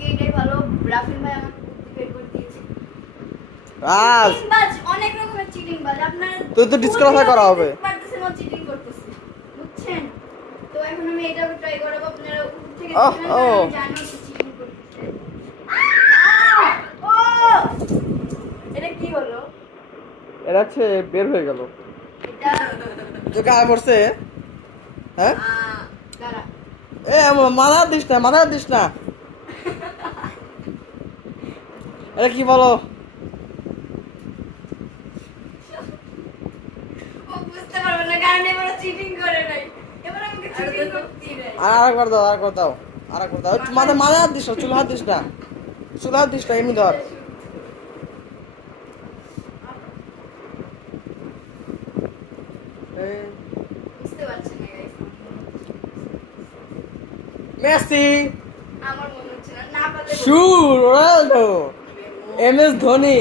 থেকে এটাই ভালো। রাফিল ভাই আমাকে বুদ্ধি বের করে দিয়েছে। রাজ চিটিংবাজ, অনেক রকমের চিটিংবাজ। আপনারা তুই তো ডিসকোয়ালিফাই করা হবে। পারতেছেন ও চিটিং করতেছে, বুঝছেন? তো এখন আমি এটাও ট্রাই করব। আপনারা উপর থেকে ওহ, দেখেন, ও। আমি জানি ও চিটিং করতেছে। ও এটা কি হলো? এটা হচ্ছে বের হয়ে গেল। এটা তোকে আর করছে হ্যাঁ দাঁড়া। এ মাথা দিস না, মাথা দিস না। এটা কি বলো? ও বুঝতে পারবে না, কারণ এবার চিটিং করে নাই। এবার আমাকে চিটিং করতেই নাই। আর একবার দাও, আর একবার দাও, আর একবার দাও। মাথা মাথা হাত দিস না, চুল হাত দিস না, চুল হাত দিস না, এমনি ধর। বুঝতে পারছেন না গাইস? মেসি, আমার মনে হচ্ছে না, না পারলে শু, Ronaldo, M S Dhoni,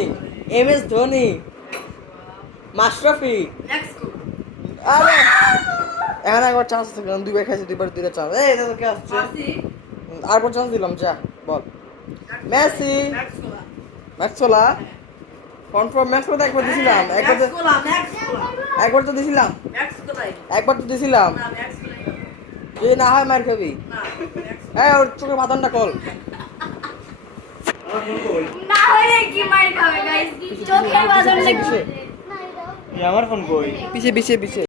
M S Dhoni, Mashrafe. Next go. আরে এখন একবার চান্স আছে, কারণ দুইবার খাইছে, দুইবার দুইটা চান্স। এই এটা তো কে আসছে? আরেকবার চান্স দিলাম, যা বল। Messi, ম্যাক্সওয়েলা, confirm. ম্যাক্সওয়েলা একবার দিছিলাম, একবার তো দিছিলাম, একবার তো দিছিলাম। যদি না হয় মার খাবি। হ্যাঁ, ওর চোখে বাঁধানটা কল। না হলে কি মার খাবে গাইস? চোখের বাঁধন পিছে, লাগবে। পিছে, আমার ফোন কই? পিছে, পিছে, পিছে।